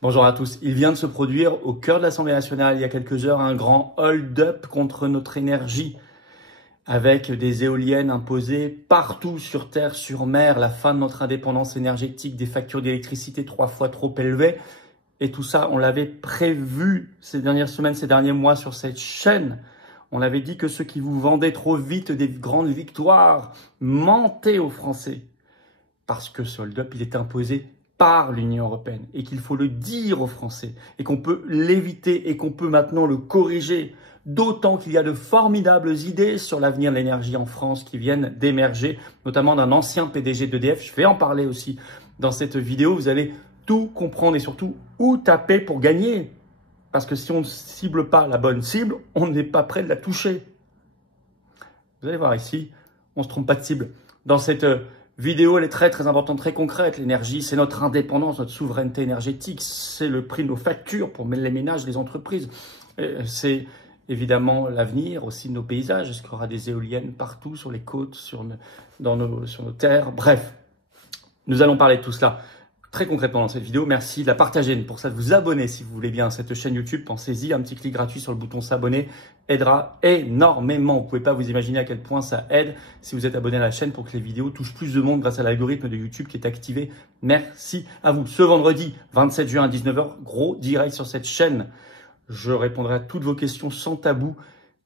Bonjour à tous. Il vient de se produire au cœur de l'Assemblée nationale il y a quelques heures un grand hold-up contre notre énergie avec des éoliennes imposées partout sur terre, sur mer, la fin de notre indépendance énergétique, des factures d'électricité 3 fois trop élevées. Et tout ça, on l'avait prévu ces dernières semaines, ces derniers mois sur cette chaîne. On avait dit que ceux qui vous vendaient trop vite des grandes victoires mentaient aux Français. Parce que ce hold-up, il est imposé par l'Union européenne et qu'il faut le dire aux Français et qu'on peut l'éviter et qu'on peut maintenant le corriger. D'autant qu'il y a de formidables idées sur l'avenir de l'énergie en France qui viennent d'émerger, notamment d'un ancien PDG d'EDF. Je vais en parler aussi dans cette vidéo. Vous allez tout comprendre et surtout où taper pour gagner. Parce que si on ne cible pas la bonne cible, on n'est pas prêt de la toucher. Vous allez voir ici, on ne se trompe pas de cible. Dans cette vidéo, elle est très importante, très concrète. L'énergie, c'est notre indépendance, notre souveraineté énergétique. C'est le prix de nos factures pour les ménages, les entreprises. C'est évidemment l'avenir aussi de nos paysages. Est-ce qu'il y aura des éoliennes partout sur les côtes, sur nos terres? Bref, nous allons parler de tout cela très concrètement dans cette vidéo. Merci de la partager. Pour ça, de vous abonner si vous voulez bien à cette chaîne YouTube. Pensez-y, un petit clic gratuit sur le bouton s'abonner aidera énormément. Vous ne pouvez pas vous imaginer à quel point ça aide si vous êtes abonné à la chaîne pour que les vidéos touchent plus de monde grâce à l'algorithme de YouTube qui est activé. Merci à vous. Ce vendredi 27 juin à 19 h, gros direct sur cette chaîne. Je répondrai à toutes vos questions sans tabou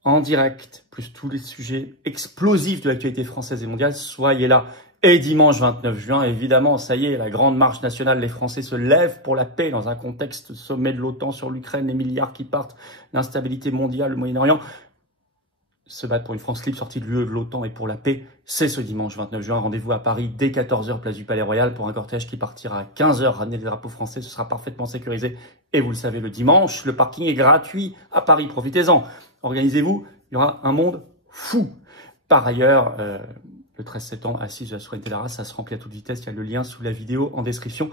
en direct, plus tous les sujets explosifs de l'actualité française et mondiale. Soyez là. Et dimanche 29 juin, évidemment, ça y est, la grande marche nationale, les Français se lèvent pour la paix dans un contexte sommet de l'OTAN sur l'Ukraine, les milliards qui partent, l'instabilité mondiale, le Moyen-Orient. Se battre pour une France libre sortie de l'UE, de l'OTAN et pour la paix, c'est ce dimanche 29 juin. Rendez-vous à Paris dès 14 h, place du Palais Royal, pour un cortège qui partira à 15 h, ramener les drapeaux français, ce sera parfaitement sécurisé. Et vous le savez, le dimanche, le parking est gratuit à Paris, profitez-en. Organisez-vous, il y aura un monde fou. Par ailleurs, le 13 septembre, assise de la souveraineté de la race, ça se remplit à toute vitesse. Il y a le lien sous la vidéo en description,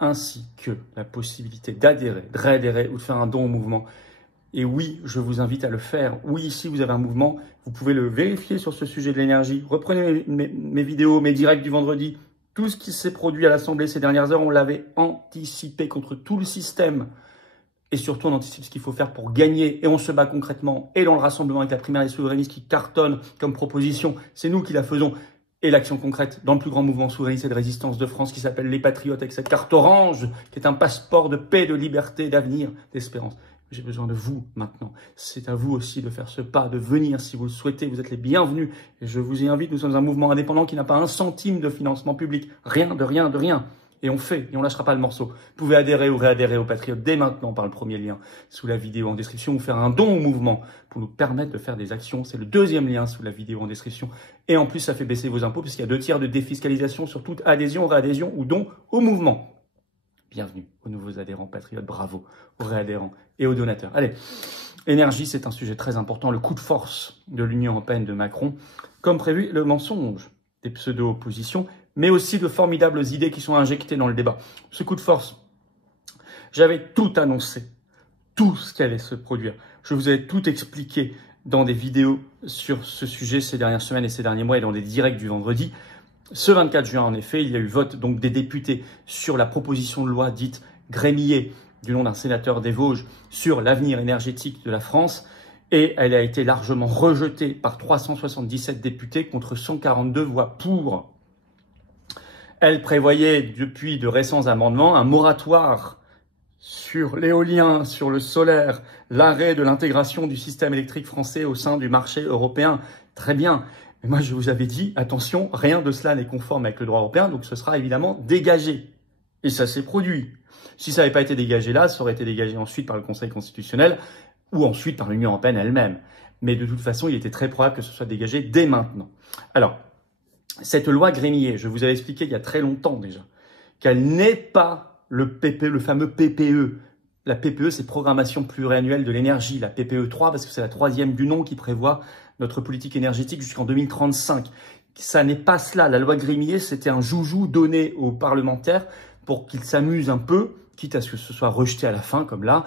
ainsi que la possibilité d'adhérer, de réadhérer ou de faire un don au mouvement. Et oui, je vous invite à le faire. Oui, si vous avez un mouvement, vous pouvez le vérifier sur ce sujet de l'énergie. Reprenez mes vidéos, mes directs du vendredi. Tout ce qui s'est produit à l'Assemblée ces dernières heures, on l'avait anticipé contre tout le système. Et surtout, on anticipe ce qu'il faut faire pour gagner. Et on se bat concrètement. Et dans le rassemblement avec la primaire des souverainistes qui cartonne comme proposition, c'est nous qui la faisons. Et l'action concrète dans le plus grand mouvement souverainiste et de résistance de France qui s'appelle Les Patriotes, avec cette carte orange, qui est un passeport de paix, de liberté, d'avenir, d'espérance. J'ai besoin de vous maintenant. C'est à vous aussi de faire ce pas, de venir si vous le souhaitez. Vous êtes les bienvenus. Et je vous y invite. Nous sommes un mouvement indépendant qui n'a pas un centime de financement public. Rien, de rien, de rien. Et on fait, et on lâchera pas le morceau. Vous pouvez adhérer ou réadhérer aux Patriotes dès maintenant par le premier lien sous la vidéo en description ou faire un don au mouvement pour nous permettre de faire des actions. C'est le deuxième lien sous la vidéo en description. Et en plus, ça fait baisser vos impôts puisqu'il y a 2 tiers de défiscalisation sur toute adhésion, réadhésion ou don au mouvement. Bienvenue aux nouveaux adhérents Patriotes, bravo aux réadhérents et aux donateurs. Allez, énergie, c'est un sujet très important. Le coup de force de l'Union européenne de Macron, comme prévu, le mensonge des pseudo-oppositions, mais aussi de formidables idées qui sont injectées dans le débat. Ce coup de force, j'avais tout annoncé, tout ce qui allait se produire. Je vous avais tout expliqué dans des vidéos sur ce sujet ces dernières semaines et ces derniers mois et dans des directs du vendredi. Ce 24 juin, en effet, il y a eu vote donc des députés sur la proposition de loi dite Grémillet, du nom d'un sénateur des Vosges, sur l'avenir énergétique de la France. Et elle a été largement rejetée par 377 députés contre 142 voix pour. Elle prévoyait depuis de récents amendements un moratoire sur l'éolien, sur le solaire, l'arrêt de l'intégration du système électrique français au sein du marché européen. Très bien. Mais moi, je vous avais dit, attention, rien de cela n'est conforme avec le droit européen, donc ce sera évidemment dégagé. Et ça s'est produit. Si ça n'avait pas été dégagé là, ça aurait été dégagé ensuite par le Conseil constitutionnel ou ensuite par l'Union européenne elle-même. Mais de toute façon, il était très probable que ce soit dégagé dès maintenant. Alors, cette loi Grémillet, je vous avais expliqué il y a très longtemps déjà, qu'elle n'est pas le PPE, le fameux PPE. La PPE, c'est Programmation pluriannuelle de l'énergie, la PPE 3, parce que c'est la 3e du nom qui prévoit notre politique énergétique jusqu'en 2035. Ça n'est pas cela. La loi Grémillet, c'était un joujou donné aux parlementaires pour qu'ils s'amusent un peu, quitte à ce que ce soit rejeté à la fin, comme là,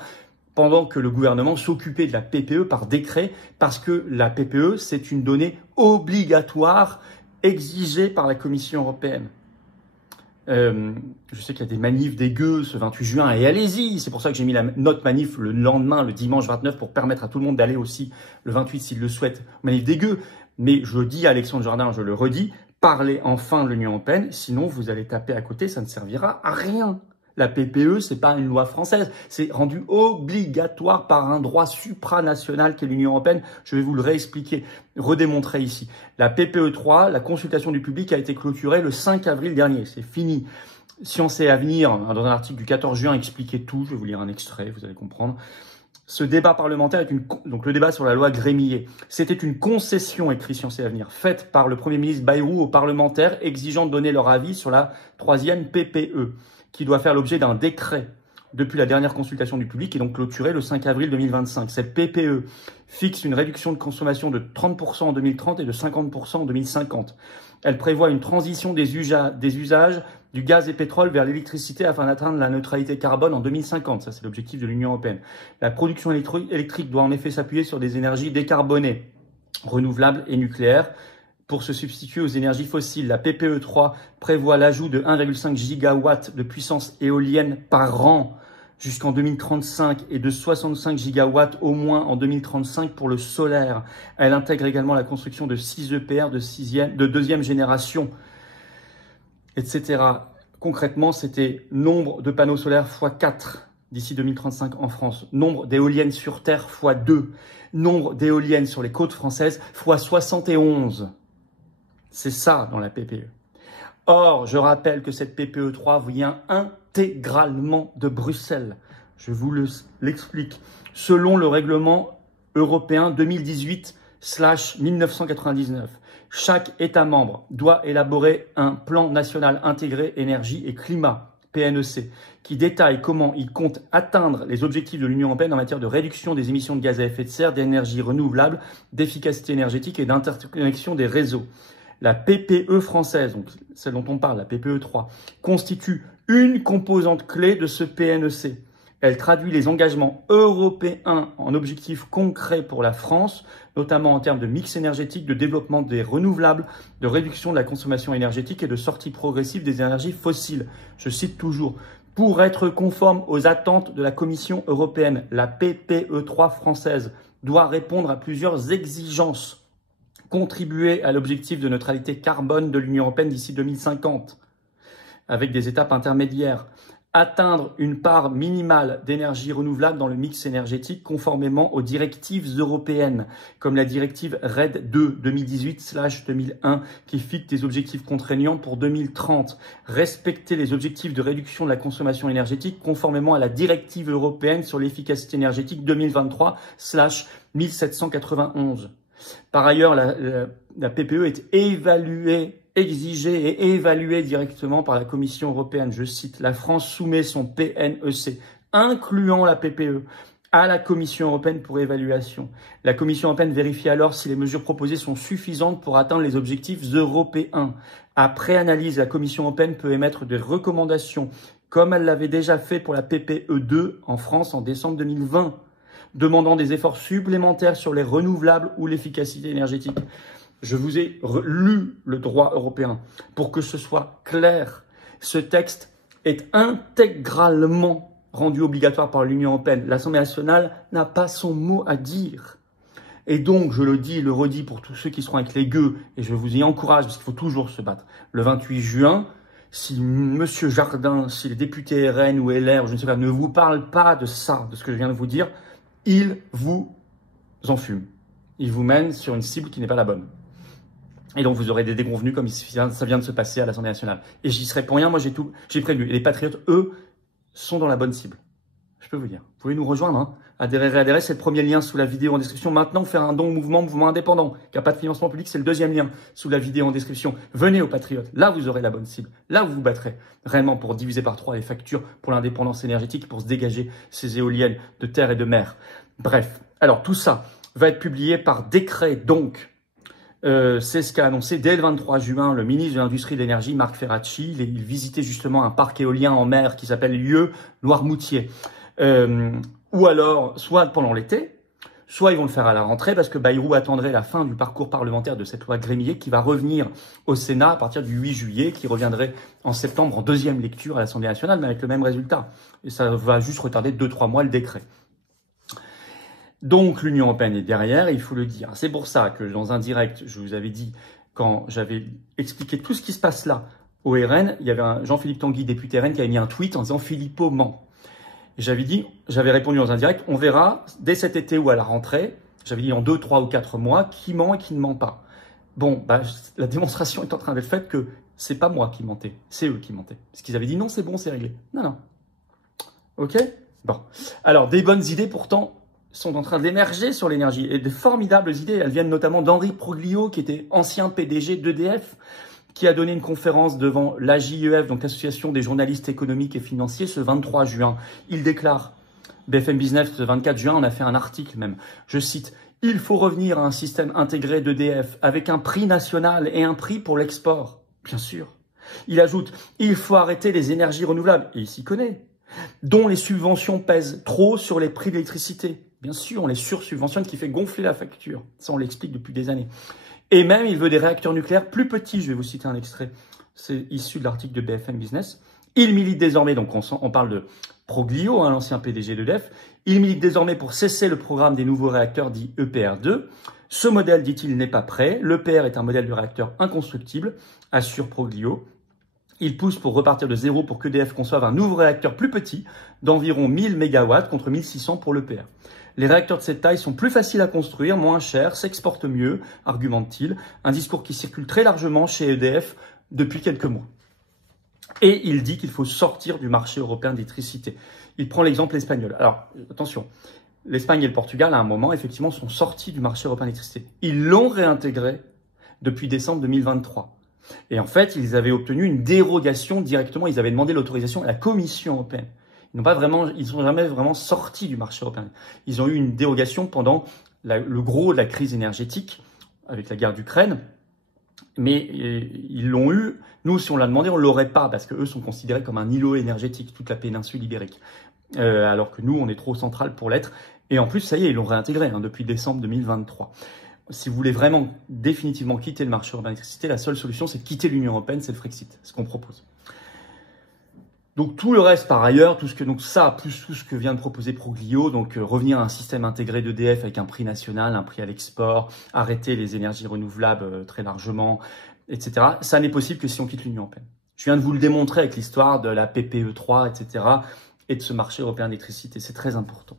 pendant que le gouvernement s'occupait de la PPE par décret, parce que la PPE, c'est une donnée obligatoire exigée par la Commission européenne. Je sais qu'il y a des manifs des gueux ce 28 juin, et allez-y. C'est pour ça que j'ai mis notre manif le lendemain, le dimanche 29, pour permettre à tout le monde d'aller aussi le 28 s'il le souhaite, manif des gueux. Mais je dis à Alexandre Jardin, je le redis, parlez enfin de l'Union européenne, sinon vous allez taper à côté, ça ne servira à rien. La PPE, c'est pas une loi française, c'est rendu obligatoire par un droit supranational qu'est l'Union européenne. Je vais vous le réexpliquer, redémontrer ici. La PPE 3, la consultation du public a été clôturée le 5 avril dernier, c'est fini. Science et Avenir, dans un article du 14 juin, expliquait tout, je vais vous lire un extrait, vous allez comprendre. Ce débat parlementaire est donc le débat sur la loi Grémillet. C'était une concession, écrit Science et Avenir, faite par le Premier ministre Bayrou aux parlementaires exigeant de donner leur avis sur la troisième PPE, qui doit faire l'objet d'un décret depuis la dernière consultation du public et donc clôturée le 5 avril 2025. Cette PPE fixe une réduction de consommation de 30% en 2030 et de 50% en 2050. Elle prévoit une transition des usages du gaz et pétrole vers l'électricité afin d'atteindre la neutralité carbone en 2050. Ça, c'est l'objectif de l'Union européenne. La production électrique doit en effet s'appuyer sur des énergies décarbonées, renouvelables et nucléaires, pour se substituer aux énergies fossiles. La PPE 3 prévoit l'ajout de 1,5 gigawatts de puissance éolienne par an jusqu'en 2035 et de 65 gigawatts au moins en 2035 pour le solaire. Elle intègre également la construction de 6 EPR de deuxième génération, etc. Concrètement, c'était nombre de panneaux solaires x4 d'ici 2035 en France, nombre d'éoliennes sur Terre x2, nombre d'éoliennes sur les côtes françaises x71. C'est ça dans la PPE. Or, je rappelle que cette PPE 3 vient intégralement de Bruxelles. Je vous l'explique. Selon le règlement européen 2018/1999, chaque État membre doit élaborer un plan national intégré énergie et climat, PNEC, qui détaille comment il compte atteindre les objectifs de l'Union européenne en matière de réduction des émissions de gaz à effet de serre, d'énergie renouvelable, d'efficacité énergétique et d'interconnexion des réseaux. La PPE française, donc celle dont on parle, la PPE 3, constitue une composante clé de ce PNEC. Elle traduit les engagements européens en objectifs concrets pour la France, notamment en termes de mix énergétique, de développement des renouvelables, de réduction de la consommation énergétique et de sortie progressive des énergies fossiles. Je cite toujours, pour être conforme aux attentes de la Commission européenne, la PPE 3 française doit répondre à plusieurs exigences. Contribuer à l'objectif de neutralité carbone de l'Union européenne d'ici 2050, avec des étapes intermédiaires. Atteindre une part minimale d'énergie renouvelable dans le mix énergétique conformément aux directives européennes, comme la directive RED 2 2018/2001 qui fixe des objectifs contraignants pour 2030. Respecter les objectifs de réduction de la consommation énergétique conformément à la directive européenne sur l'efficacité énergétique 2023/1791. Par ailleurs, la PPE est exigée et évaluée directement par la Commission européenne. Je cite, la France soumet son PNEC, incluant la PPE, à la Commission européenne pour évaluation. La Commission européenne vérifie alors si les mesures proposées sont suffisantes pour atteindre les objectifs européens. Après analyse, la Commission européenne peut émettre des recommandations, comme elle l'avait déjà fait pour la PPE 2 en France en décembre 2020. Demandant des efforts supplémentaires sur les renouvelables ou l'efficacité énergétique. Je vous ai lu le droit européen pour que ce soit clair. Ce texte est intégralement rendu obligatoire par l'Union européenne. L'Assemblée nationale n'a pas son mot à dire. Et donc, je le dis et le redis pour tous ceux qui seront avec les gueux, et je vous y encourage parce qu'il faut toujours se battre. Le 28 juin, si Monsieur Jardin, si les députés RN ou LR, je ne sais pas, ne vous parlent pas de ça, de ce que je viens de vous dire, il vous enfume. Il vous mène sur une cible qui n'est pas la bonne. Et donc, vous aurez des déconvenus comme ça vient de se passer à l'Assemblée nationale. Et j'y serai pour rien, moi j'ai prévu. Et les patriotes, eux, sont dans la bonne cible. Je peux vous dire. Vous pouvez nous rejoindre, hein. Adhérer, c'est le premier lien sous la vidéo en description. Maintenant, faire un don au mouvement indépendant, qui n'a pas de financement public, c'est le deuxième lien sous la vidéo en description. Venez aux patriotes. Là, vous aurez la bonne cible. Là, vous vous battrez vraiment pour diviser par 3 les factures pour l'indépendance énergétique, pour se dégager ces éoliennes de terre et de mer. Bref. Alors, tout ça va être publié par décret, donc. C'est ce qu'a annoncé dès le 23 juin le ministre de l'Industrie et de l'Énergie, Marc Ferracci. Il visitait justement un parc éolien en mer qui s'appelle Lieu Noirmoutier. Ou alors, soit pendant l'été, soit ils vont le faire à la rentrée parce que Bayrou attendrait la fin du parcours parlementaire de cette loi Grémier qui va revenir au Sénat à partir du 8 juillet, qui reviendrait en septembre en deuxième lecture à l'Assemblée nationale, mais avec le même résultat. Et ça va juste retarder 2-3 mois le décret. Donc l'Union européenne est derrière, et il faut le dire. C'est pour ça que dans un direct, je vous avais dit, quand j'avais expliqué tout ce qui se passe là au RN, il y avait un Jean-Philippe Tanguy, député RN, qui avait mis un tweet en disant « Philippot ment ». J'avais répondu dans un direct, on verra dès cet été ou à la rentrée, j'avais dit en 2, 3 ou 4 mois, qui ment et qui ne ment pas. Bon, la démonstration est en train d'être faite que c'est pas moi qui mentais, c'est eux qui mentaient. Parce qu'ils avaient dit non, c'est bon, c'est réglé. Non, non. Ok? Bon. Alors, des bonnes idées pourtant sont en train d'émerger sur l'énergie. Et de formidables idées, elles viennent notamment d'Henri Proglio, qui était ancien PDG d'EDF, qui a donné une conférence devant l'AJEF, donc l'Association des journalistes économiques et financiers, ce 23 juin. Il déclare, BFM Business, ce 24 juin, on a fait un article même, je cite, « Il faut revenir à un système intégré d'EDF avec un prix national et un prix pour l'export. » Bien sûr. Il ajoute, « Il faut arrêter les énergies renouvelables, et il s'y connaît, dont les subventions pèsent trop sur les prix de l'électricité. » Bien sûr, on les sursubventionne, ce qui fait gonfler la facture. Ça, on l'explique depuis des années. Et même, il veut des réacteurs nucléaires plus petits. Je vais vous citer un extrait. C'est issu de l'article de BFM Business. Il milite désormais, donc on parle de Proglio, l'ancien PDG d'EDF. Il milite désormais pour cesser le programme des nouveaux réacteurs dits EPR2. Ce modèle, dit-il, n'est pas prêt. L'EPR est un modèle de réacteur inconstructible, assure Proglio. Il pousse pour repartir de zéro pour qu'EDF conçoive un nouveau réacteur plus petit d'environ 1000 MW contre 1600 pour l'EPR. Les réacteurs de cette taille sont plus faciles à construire, moins chers, s'exportent mieux, argumente-t-il. Un discours qui circule très largement chez EDF depuis quelques mois. Et il dit qu'il faut sortir du marché européen d'électricité. Il prend l'exemple espagnol. Alors, attention, l'Espagne et le Portugal, à un moment, effectivement, sont sortis du marché européen d'électricité. Ils l'ont réintégré depuis décembre 2023. Et en fait, ils avaient obtenu une dérogation directement. Ils avaient demandé l'autorisation à la Commission européenne. Ils sont jamais vraiment sortis du marché européen. Ils ont eu une dérogation pendant le gros de la crise énergétique avec la guerre d'Ukraine. Mais ils l'ont eu. Nous, si on l'a demandé, on l'aurait pas parce que eux sont considérés comme un îlot énergétique, toute la péninsule ibérique. Alors que nous, on est trop central pour l'être. Et en plus, ça y est, ils l'ont réintégré depuis décembre 2023. Si vous voulez vraiment définitivement quitter le marché européen d'électricité, la seule solution, c'est de quitter l'Union européenne, c'est le Frexit, ce qu'on propose. Donc tout le reste par ailleurs, plus tout ce que vient de proposer Proglio, donc revenir à un système intégré d'EDF avec un prix national, un prix à l'export, arrêter les énergies renouvelables très largement, etc. Ça n'est possible que si on quitte l'Union européenne. Je viens de vous le démontrer avec l'histoire de la PPE3, etc. et de ce marché européen d'électricité. C'est très important.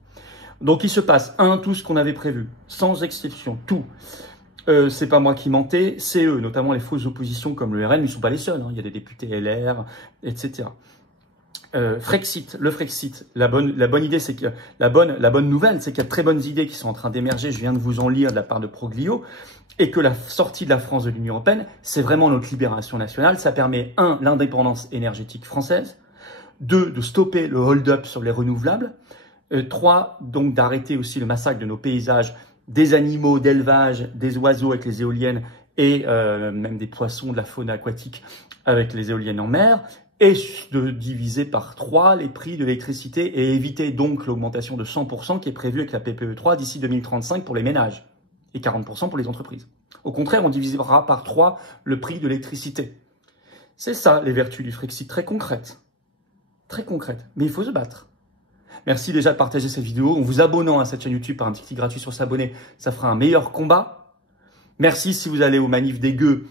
Donc il se passe, tout ce qu'on avait prévu, sans exception, tout. C'est pas moi qui mentais, c'est eux, notamment les fausses oppositions comme le RN, mais ils ne sont pas les seuls. Il y a des députés LR, etc. Frexit, le Frexit, la bonne idée, c'est que la bonne nouvelle, c'est qu'il y a de très bonnes idées qui sont en train d'émerger. Je viens de vous en lire de la part de Proglio, et que la sortie de la France de l'Union européenne, c'est vraiment notre libération nationale. Ça permet 1, l'indépendance énergétique française, 2, de stopper le hold-up sur les renouvelables, 3, donc d'arrêter aussi le massacre de nos paysages, des animaux d'élevage, des oiseaux avec les éoliennes et même des poissons, de la faune aquatique avec les éoliennes en mer, et de diviser par 3 les prix de l'électricité et éviter donc l'augmentation de 100% qui est prévue avec la PPE3 d'ici 2035 pour les ménages et 40% pour les entreprises. Au contraire, on divisera par 3 le prix de l'électricité. C'est ça les vertus du Frexit, très concrètes. Très concrètes, mais il faut se battre. Merci déjà de partager cette vidéo. En vous abonnant à cette chaîne YouTube par un petit clic gratuit sur s'abonner, ça fera un meilleur combat. Merci si vous allez aux manifs des gueux.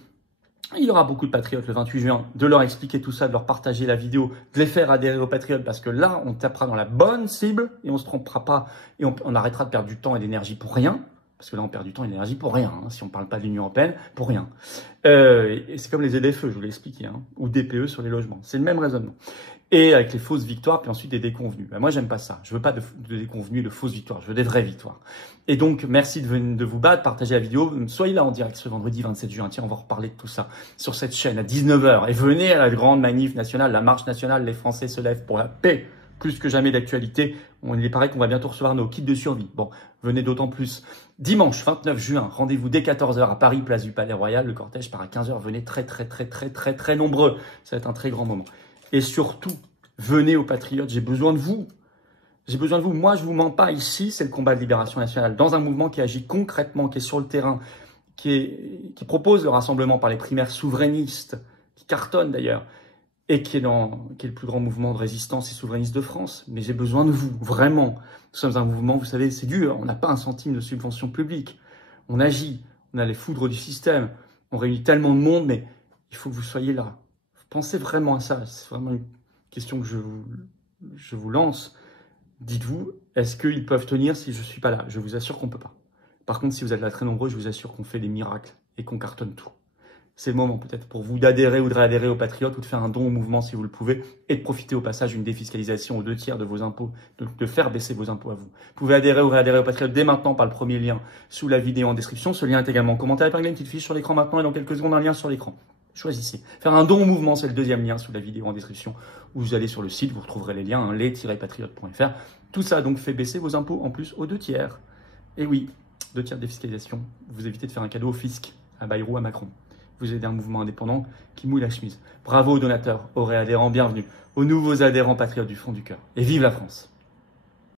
Il y aura beaucoup de patriotes le 28 juin, de leur expliquer tout ça, de leur partager la vidéo, de les faire adhérer aux patriotes parce que là, on tapera dans la bonne cible et on se trompera pas et on arrêtera de perdre du temps et d'énergie pour rien. Parce que là, on perd du temps et de l'énergie pour rien, si on ne parle pas de l'Union européenne, pour rien. Et c'est comme les ZFE, je vous l'ai expliqué, ou DPE sur les logements. C'est le même raisonnement. Et avec les fausses victoires, puis ensuite des déconvenues. Moi, j'aime pas ça. Je veux pas de déconvenues et de fausses victoires. Je veux des vraies victoires. Et donc, merci de vous battre, partagez la vidéo. Soyez là en direct ce vendredi 27 juin. Tiens, on va reparler de tout ça sur cette chaîne à 19 h. Et venez à la grande manif nationale, la marche nationale. Les Français se lèvent pour la paix. Plus que jamais d'actualité. Il est pareil qu'on va bientôt recevoir nos kits de survie. Bon, venez d'autant plus. Dimanche 29 juin, rendez-vous dès 14 h à Paris, place du Palais Royal. Le cortège part à 15 h. Venez très nombreux. Ça va être un très grand moment. Et surtout, venez aux Patriotes, j'ai besoin de vous. J'ai besoin de vous. Moi, je vous mens pas. Ici, c'est le combat de libération nationale. Dans un mouvement qui agit concrètement, qui est sur le terrain, qui propose le rassemblement par les primaires souverainistes, qui cartonne d'ailleurs, et qui est le plus grand mouvement de résistance et souverainiste de France. Mais j'ai besoin de vous, vraiment. Nous sommes un mouvement, vous savez, c'est dur. On n'a pas un centime de subvention publique. On agit, on a les foudres du système. On réunit tellement de monde, mais il faut que vous soyez là. Pensez vraiment à ça. C'est vraiment une question que je vous lance. Dites-vous, est-ce qu'ils peuvent tenir si je ne suis pas là? Je vous assure qu'on ne peut pas. Par contre, si vous êtes là très nombreux, je vous assure qu'on fait des miracles et qu'on cartonne tout. C'est le moment peut-être pour vous d'adhérer ou de réadhérer aux Patriotes ou de faire un don au mouvement si vous le pouvez et de profiter au passage d'une défiscalisation aux 2/3 de vos impôts, de faire baisser vos impôts à vous. Vous pouvez adhérer ou réadhérer aux Patriotes dès maintenant par le premier lien sous la vidéo en description. Ce lien est également en commentaire épinglé, une petite fiche sur l'écran maintenant et dans quelques secondes un lien sur l'écran. Choisissez. Faire un don au mouvement, c'est le deuxième lien sous la vidéo en description. Vous allez sur le site, vous retrouverez les liens, les-patriotes.fr. Tout ça donc fait baisser vos impôts en plus aux 2/3. Et oui, 2/3 de défiscalisation. Vous évitez de faire un cadeau au fisc, à Bayrou, à Macron. Vous aidez un mouvement indépendant qui mouille la chemise. Bravo aux donateurs, aux réadhérents, bienvenue. Aux nouveaux adhérents patriotes du fond du cœur. Et vive la France!